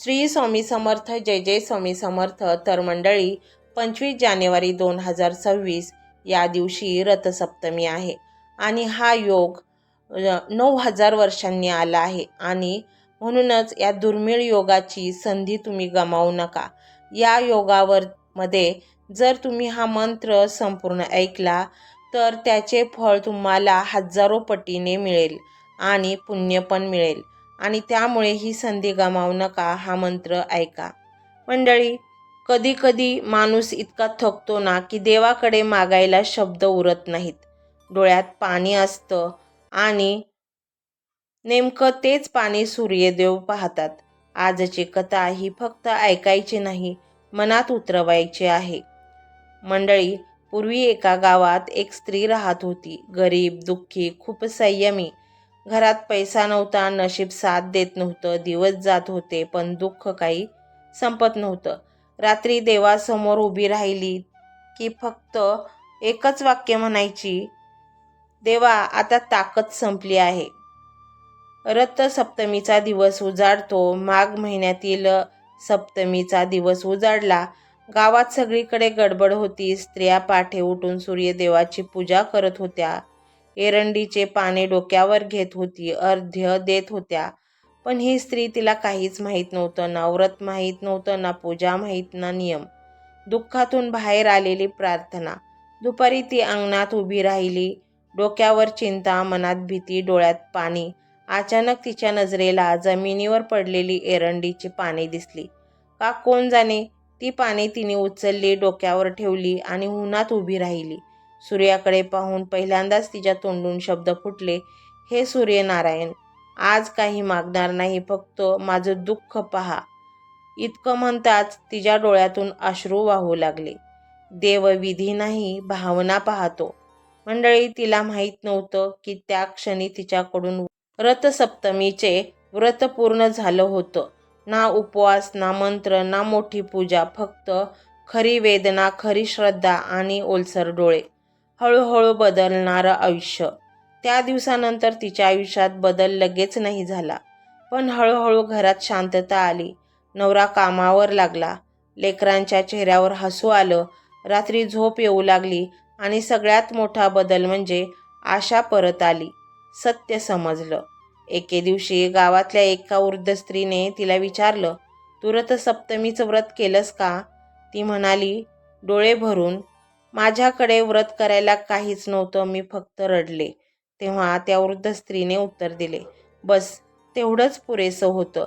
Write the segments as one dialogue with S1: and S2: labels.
S1: श्री स्वामी समर्थ जय जय स्वामी समर्थ तर मंडळी पंचवीस जानेवारी दोन हजार सव्वीस या दिवशी रथसप्तमी आहे आणि हा योग नऊ हजार वर्षांनी आला आहे आणि म्हणूनच या दुर्मिळ योगाची संधी तुम्ही गमावू नका. या योगावर मध्ये जर तुम्ही हा मंत्र संपूर्ण ऐकला तर त्याचे फळ तुम्हाला हजारो पटीने मिळेल आणि पुण्य पण मिळेल. आणि त्यामुळे ही संधी गमावू नका हा मंत्र ऐका. मंडळी कधी कधी माणूस इतका थकतो ना की देवाकडे मागायला शब्द उरत नाहीत. डोळ्यात पाणी असतं आणि नेमकं तेच पाणी सूर्यदेव पाहतात. आजची कथा ही फक्त ऐकायची नाही मनात उतरवायची आहे. मंडळी पूर्वी एका गावात एक स्त्री राहत होती. गरीब दुःखी खूप संयमी. घरात पैसा नव्हता नशीब साथ देत नव्हतं दिवस जात होते पण दुःख काही संपत नव्हतं. रात्री देवासमोर उभी राहिली की फक्त एकच वाक्य म्हणायची देवा आता ताकद संपली आहे. रथ सप्तमीचा दिवस उजाडतो माघ महिन्यातील सप्तमीचा दिवस उजाडला. गावात सगळीकडे गडबड होती स्त्रिया पाठे उठून सूर्यदेवाची पूजा करत होत्या. एरंडीचे पाने डोक्यावर घेत होती अर्ध्य देत होत्या. पण ही स्त्री तिला काहीच माहीत नव्हतं ना व्रत माहीत नव्हतं ना पूजा माहीत ना नियम. दुःखातून बाहेर आलेली प्रार्थना. दुपारी ती अंगणात उभी राहिली. डोक्यावर चिंता मनात भीती डोळ्यात पाणी. अचानक तिच्या नजरेला जमिनीवर पडलेली एरंडीची पाने दिसली. का कोण जाणे? ती पाने तिने उचलली डोक्यावर ठेवली आणि उन्हात उभी राहिली. सूर्याकडे पाहून पहिल्यांदाच तिच्या तोंडून शब्द फुटले हे सूर्यनारायण आज काही मागणार नाही फक्त माझं दुःख पहा. इतकं म्हणताच तिच्या डोळ्यातून अश्रू वाहू लागले. देवविधी नाही भावना पाहतो. मंडळी तिला माहीत नव्हतं की त्या क्षणी तिच्याकडून रथसप्तमीचे व्रत पूर्ण झालं होतं. ना उपवास ना मंत्र ना मोठी पूजा फक्त खरी वेदना खरी श्रद्धा आणि ओलसर डोळे. हळूहळू बदलणारं आयुष्य. त्या दिवसानंतर तिच्या आयुष्यात बदल लगेच नाही झाला. पण हळूहळू घरात शांतता आली. नवरा कामावर लागला. लेकरांच्या चेहऱ्यावर हसू आलं. रात्री झोप येऊ लागली आणि सगळ्यात मोठा बदल म्हणजे आशा परत आली. सत्य समजलं. एके दिवशी गावातल्या एका वृद्ध स्त्रीने तिला विचारलं तू रथसप्तमीचं व्रत केलंस का? ती म्हणाली डोळे भरून माझ्याकडे व्रत करायला काहीच नव्हतं मी फक्त रडले. तेव्हा त्या वृद्ध स्त्रीने उत्तर दिले बस तेवढंच पुरेसं होतं.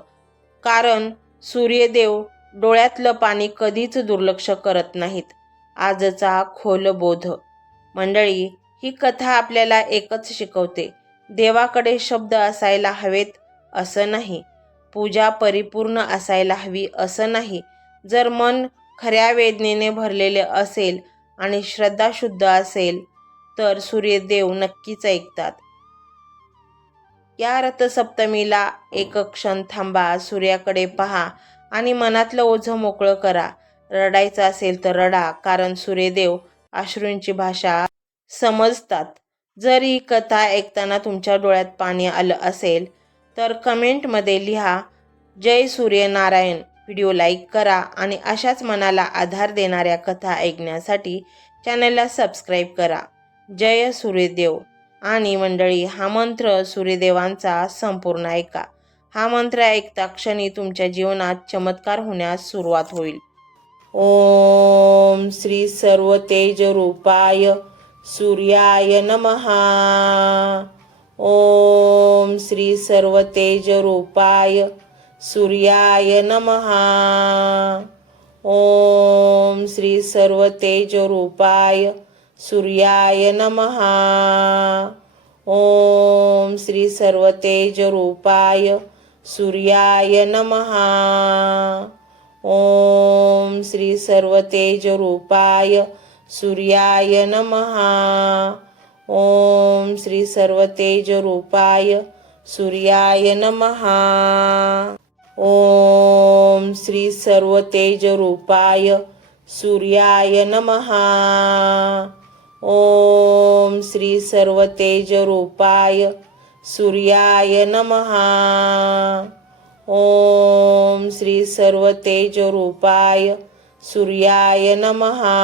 S1: कारण सूर्यदेव डोळ्यातलं पाणी कधीच दुर्लक्ष करत नाहीत. आजचा खोल बोध. मंडळी ही कथा आपल्याला एकच शिकवते. देवाकडे शब्द असायला हवेत असं नाही. पूजा परिपूर्ण असायला हवी असं नाही. जर मन खऱ्या वेदनेने भरलेले असेल आणि श्रद्धा शुद्ध असेल तर सूर्यदेव नक्कीच ऐकतात. या रथसप्तमीला एक क्षण थांबा सूर्याकडे पहा आणि मनातलं ओझं मोकळं करा. रडायचं असेल तर रडा कारण सूर्यदेव अश्रूंची भाषा समजतात. जर ही कथा ऐकताना तुमच्या डोळ्यात पाणी आलं असेल तर कमेंटमध्ये लिहा जय सूर्यनारायण. व्हिडिओ लाईक करा आणि अशाच मनाला आधार देणाऱ्या कथा ऐकण्यासाठी चॅनलला सबस्क्राईब करा. जय सूर्यदेव आणि मंडळी हा मंत्र सूर्यदेवांचा संपूर्ण ऐका. हा मंत्र ऐकता क्षणी तुमच्या जीवनात चमत्कार होण्यास सुरुवात होईल. ओम श्री सर्व तेज रूपाय सूर्याय नमः. ओम श्री सर्व तेज रूपाय सूर्याय नमहा ओम श्री सर्व तेज रूपाय सूर्याय नमहा ओम श्री सर्व तेज रूपाय सूर्याय नमहा ओम श्री सर्व तेज रूपाय सूर्याय नमहा ओम श्री सर्व तेज रूपाय सूर्याय नमहा ओम श्री सर्व तेज रूपाय सूर्याय नमहा ओम श्री सर्व तेज रूपाय सूर्याय नमहा ओम श्री सर्व तेज रूपाय सूर्याय नमहा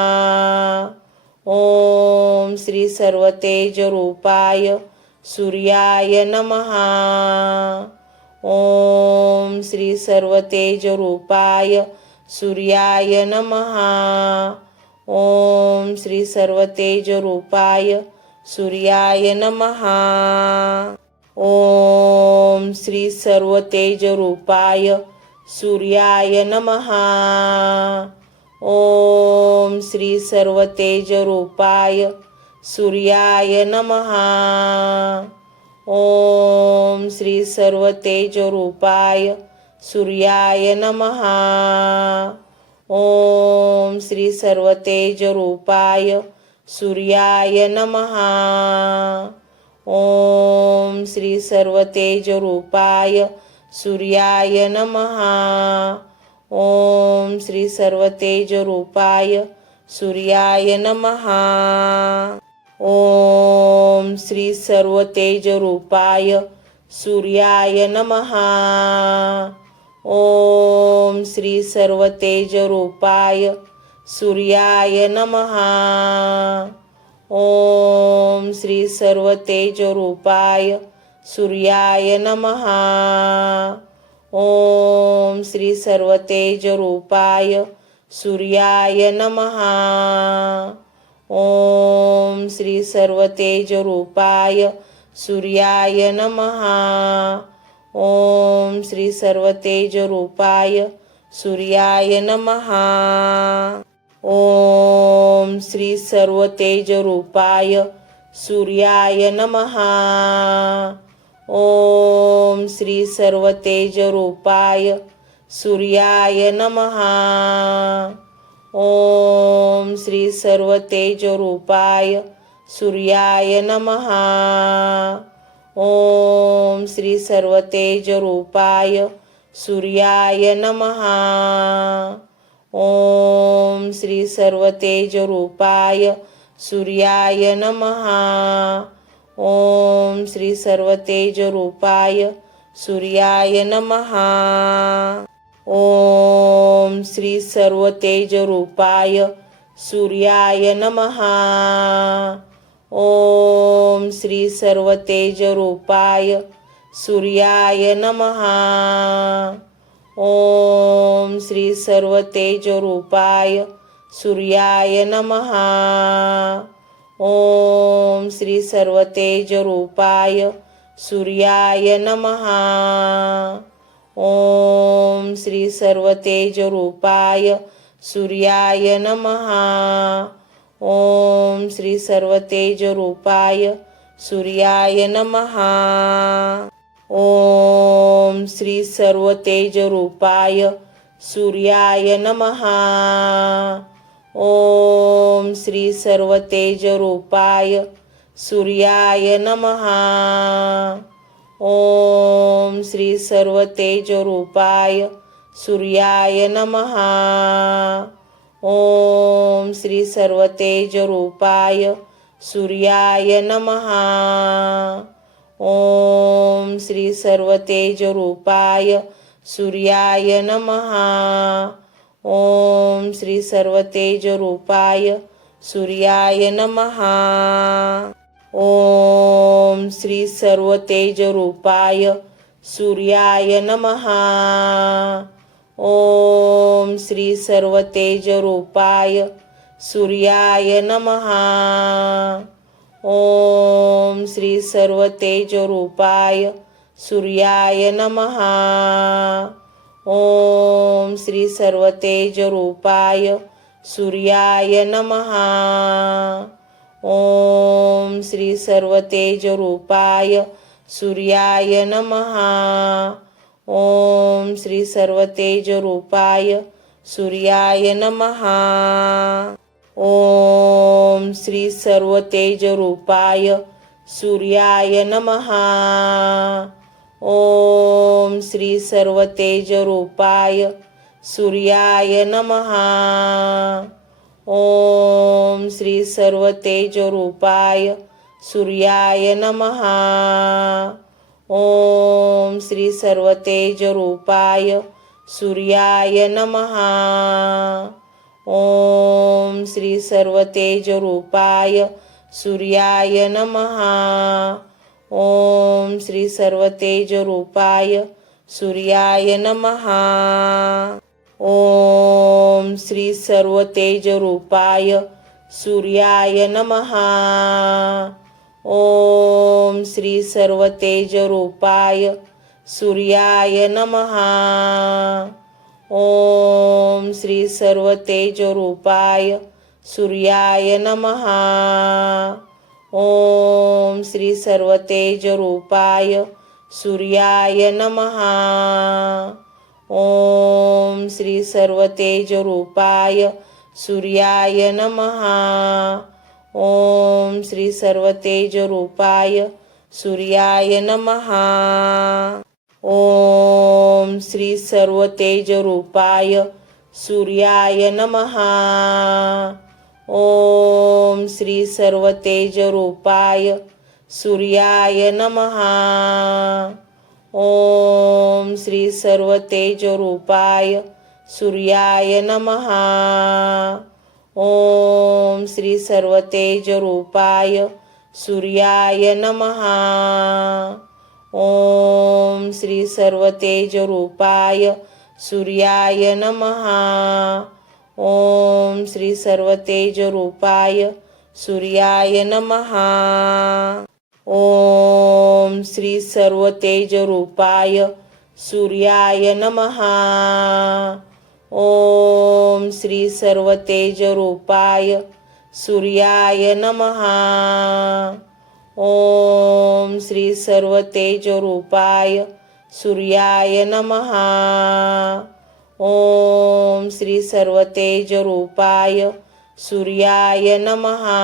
S1: ओम श्री सर्व तेज रूपाय सूर्याय नमहा ओम श्री सर्वतेज रूपाय सूर्याय नमहा ओम श्री सर्वतेज रूपाय सूर्याय नमहा ओम श्री सर्वतेज रूपाय सूर्याय नमहा ओम श्री सर्वतेज रूपाय सूर्याय नमहा ओम श्री सर्व तेज रूपाय सूर्याय नमहा ओम श्री सर्व तेज रूपाय सूर्याय नमहा ओम श्री सर्व तेज रूपाय सूर्याय नमहा ओम श्री सर्व तेज रूपाय सूर्याय नमहा श्री सर्व तेज रूपाय सूर्याय नमहा ओम श्री सर्व तेज रूपाय सूर्याय नमहा ओम श्री सर्व तेज रूपाय सूर्याय नमहा ओम श्री सर्व तेज रूपाय सूर्याय नमहा ॐ श्री सर्वतेजरूपाय सूर्याय नमः। ॐ श्री सर्वतेजरूपाय सूर्याय नमः। ॐ श्री सर्वतेजरूपाय सूर्याय नमः। ॐ श्री सर्वतेजरूपाय सूर्याय नमः। ओम श्री सर्व तेज रूपाय सूर्याय नमहा ओम श्री सर्व तेज रूपाय सूर्याय नमहा ओम श्री सर्व तेज रूपाय सूर्याय नमहा ओम श्री सर्व तेज रूपाय सूर्याय नमहा ओम श्री सर्व तेज रूपाय सूर्याय नमहा ओम श्री सर्व तेज रूपाय सूर्याय नमहा ओम श्री सर्व तेज रूपाय सूर्याय नमहा ओम श्री सर्व तेज रूपाय सूर्याय नमहा ओम श्री सर्व तेज रूपाय सूर्याय नमहा ओम श्री सर्व तेज रूपाय सूर्याय नमहा ओम श्री सर्व तेज रूपाय सूर्याय नमहा ओम श्री सर्व तेज रूपाय सूर्याय नमहा ओम श्री सर्व तेज रूपाय सूर्याय नम। ओम श्री सर्व तेज रूपाय सूर्याय नमहा ओम श्री सर्व तेज रूपाय सूर्याय नम। ओम श्री सर्व तेज रूपाय सूर्याय नमहा ओम श्री सर्व तेज रूपाय सूर्याय नमहा ओम श्री सर्व तेज रूपाय सूर्याय नमहा ओम श्री सर्व तेज रूपाय सूर्याय नमहा ओम श्री सर्व तेज रूपाय सूर्याय नमहा ॐ श्री सर्वतेजरूपाय सूर्याय नमः। ॐ श्री सर्वतेजरूपाय सूर्याय नमः। ॐ श्री सर्वतेजरूपाय सूर्याय नमः। ॐ श्री सर्वतेजरूपाय सूर्याय नमः। ओम श्री सर्व तेज रूपाय सूर्याय नमहा ओम श्री सर्व तेज रूपाय सूर्याय नमहा ओम श्री सर्व तेज रूपाय सूर्याय नमहा ओम श्री सर्व तेज रूपाय सूर्याय नमहा ओम श्री सर्व तेज रूपाय सूर्याय नमहा ओम श्री सर्व तेज रूपाय सूर्याय नमहा ओम श्री सर्व तेज रूपाय सूर्याय नमहा ओम श्री सर्व तेज रूपाय सूर्याय नमहा ॐ श्री सर्वतेजरूपाय सूर्याय नमः। ॐ श्री सर्वतेजरूपाय सूर्याय नमः। ॐ श्री सर्वतेजरूपाय सूर्याय नमः। ॐ श्री सर्वतेजरूपाय सूर्याय नमः। ओम श्री सर्व तेज रूपाय सूर्याय नमहा ओम श्री सर्व तेज रूपाय सूर्याय नमहा ओम श्री सर्व तेज रूपाय सूर्याय नमहा ओम श्री सर्व तेज रूपाय सूर्याय नमहा ओम श्री सर्व तेज रूपाय सूर्याय नमहा ओम श्री सर्व तेज रूपाय सूर्याय नमहा ओम श्री सर्व तेज रूपाय सूर्याय नमहा ओम श्री सर्व तेज रूपाय सूर्याय नमहा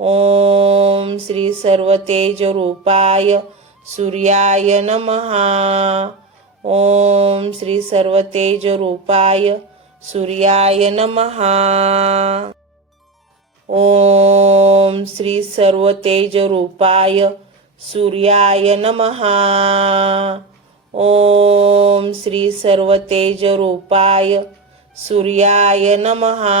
S1: ओम श्री सर्व तेज रूपाय सूर्याय नमहा ओम श्री सर्व तेज रूपाय सूर्याय नमहा ओम श्री सर्व तेज रूपाय सूर्याय नमहा ओम श्री सर्व तेज रूपाय सूर्याय नमहा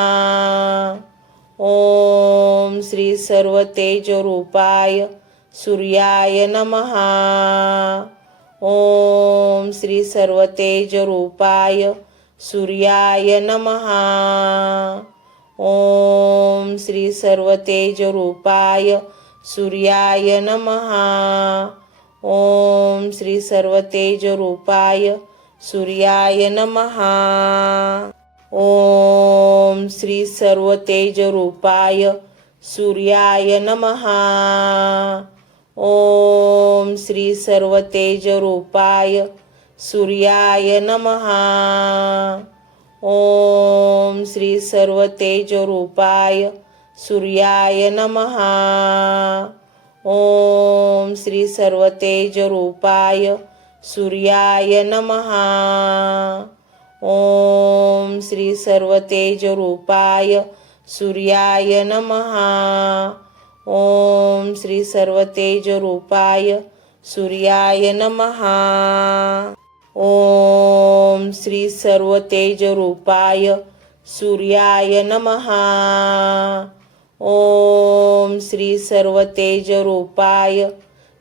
S1: ओम श्री सर्व तेज रूपाय सूर्याय नमहा ओम श्री सर्व तेज रूपाय सूर्याय नमहा ओम श्री सर्व तेज रूपाय सूर्याय नमहा ओम श्री सर्व तेज रूपाय सूर्याय नमहा ओम श्री सर्व तेज रूपाय सूर्याय नमहा ओम श्री सर्व तेज रूपाय सूर्याय नमहा ओम श्री सर्व तेज रूपाय सूर्याय नमहा ओम श्री सर्व तेज रूपाय सूर्याय नमहा ओम श्री सर्वतेज रूपाय सूर्याय नमहा ओम श्री सर्वतेज रूपाय सूर्याय नमहा ओम श्री सर्वतेज रूपाय सूर्याय नमहा ओम श्री सर्वतेज रूपाय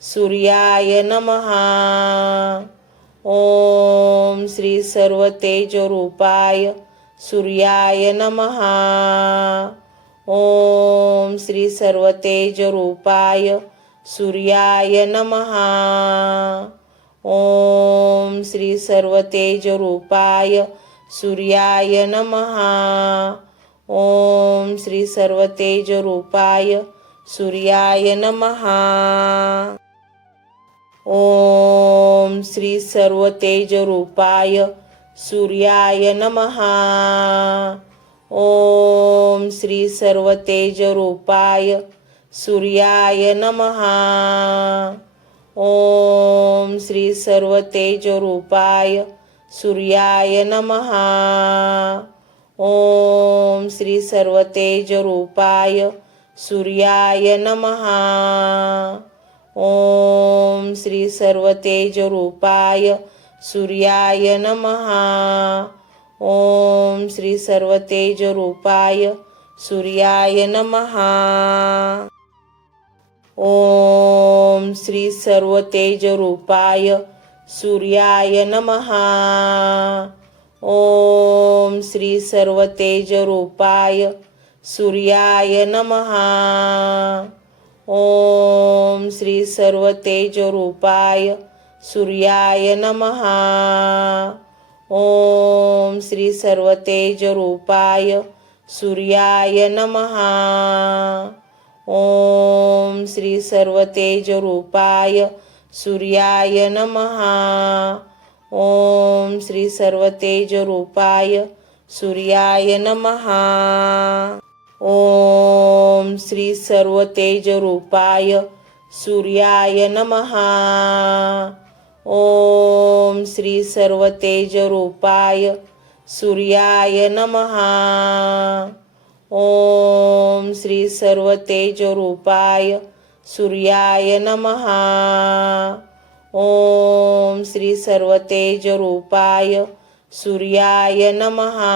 S1: सूर्याय नमहा ओम श्री सर्व तेज रूपाय सूर्याय नमहा ओम श्री सर्व तेज रूपाय सूर्याय नमहा ओम श्री सर्व तेज रूपाय सूर्याय नमहा ओम श्री सर्व तेज रूपाय सूर्याय नमहा ओम श्री सर्व तेज रूपाय सूर्याय नमहा ओम श्री सर्व तेज रूपाय सूर्याय नमहा ओम श्री सर्व तेज रूपाय सूर्याय नमहा ओम श्री सर्व तेज रूपाय सूर्याय नमहा ओम श्री सर्वतेज रूपाय सूर्याय नमहा ओम श्री सर्वतेज रूपाय सूर्याय नमहा ओम श्री सर्वतेज रूपाय सूर्याय नमहा ओम श्री सर्वतेज रूपाय सूर्याय नमहा ओम श्री सर्व तेज रूपाय सूर्याय नमहा ओम श्री सर्व तेज रूपाय सूर्याय नमहा ओम श्री सर्व तेज रूपाय सूर्याय नमहा ओम श्री सर्व तेज रूपाय सूर्याय नमहा ओम श्री सर्व तेज रूपाय सूर्याय नमहा ओम श्री सर्व तेज रूपाय सूर्याय नमहा ओम श्री सर्व तेज रूपाय सूर्याय नमहा ओम श्री सर्व तेज रूपाय सूर्याय नमहा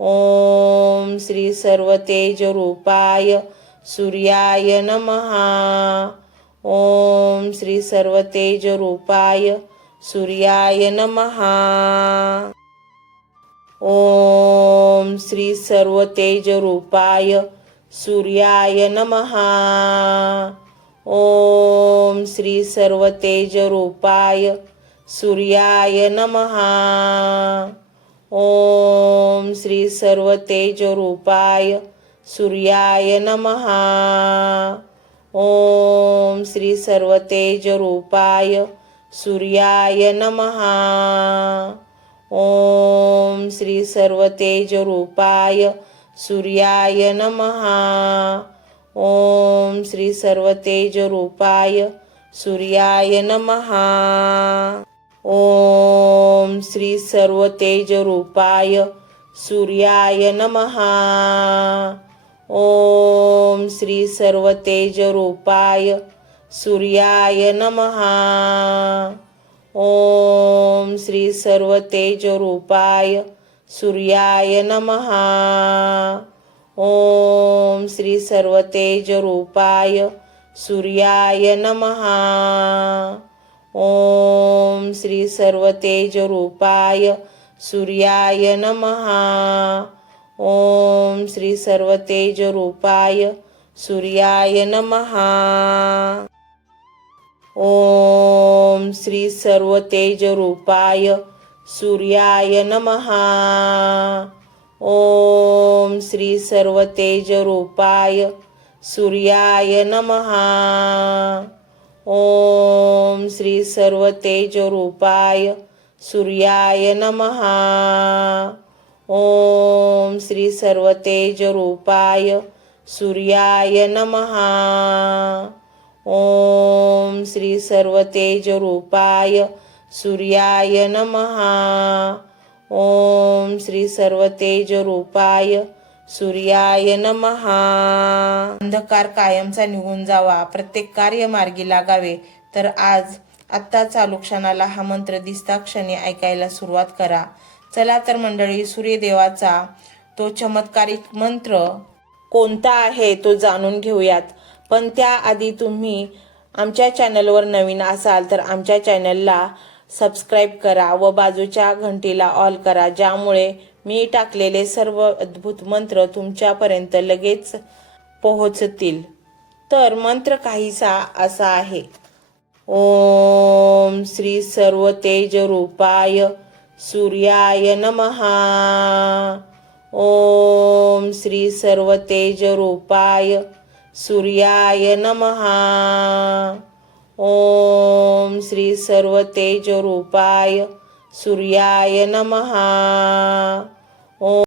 S1: ओम श्री सर्व तेज रूपाय सूर्याय नमः। ओम श्री सर्व तेज रूपाय सूर्याय नमहा ओम श्री सर्व तेज रूपाय सूर्याय नमहा ओम श्री सर्व तेज रूपाय सूर्याय नमहा ओम श्री सर्व तेज रूपाय सूर्याय नमहा ओम श्री सर्व तेज रूपाय सूर्याय नमहा ओम श्री सर्व तेज रूपाय सूर्याय नमहा ओम श्री सर्व तेज रूपाय सूर्याय नमहा ओम श्री सर्व तेज रूपाय सूर्याय नमहा ओम श्री सर्व तेज रूपाय सूर्याय नमहा ओम श्री सर्व तेज रूपाय सूर्याय नमहा ओम श्री सर्व तेज रूपाय सूर्याय नमहा ओम श्री सर्व तेज रूपाय सूर्याय नमहा ओम श्री सर्व तेज रूपाय सूर्याय नमहा ओम श्री सर्व तेज रूपाय सूर्याय नमहा ओम श्री सर्व तेज रूपाय सूर्याय नमहा ओम श्री सर्व तेज रूपाय सूर्याय नमहा ओम श्री सर्व तेज रूपाय सूर्याय नमहा ओम श्री सर्व तेज रूपाय सूर्याय नमहा ओम श्री सर्व तेज रूपाय सूर्याय नमहा. अंधकार कायमचा निघून जावा. प्रत्येक कार्य मार्गी लागावे. तर आज आत्ता चालू क्षणाला हा मंत्र दिसता क्षणी ऐकायला सुरुवात करा. चला तर मंडळी सूर्यदेवाचा तो चमत्कारिक मंत्र कोणता आहे तो जाणून घेऊयात. पण त्याआधी तुम्ही आमच्या चॅनलवर नवीन असाल तर आमच्या चॅनलला सबस्क्राईब करा व बाजूच्या घंटीला ऑल करा ज्यामुळे मी टाकलेले सर्व अद्भुत मंत्र तुमच्यापर्यंत लगेच पोहोचतील. तर मंत्र काहीसा असा आहे. ओम श्री सर्व तेज रूपाय सूर्याय नमहा ओम श्री सर्व तेज रूपाय सूर्याय नमहा ओम श्री सर्व तेज रूपाय सूर्याय नमहा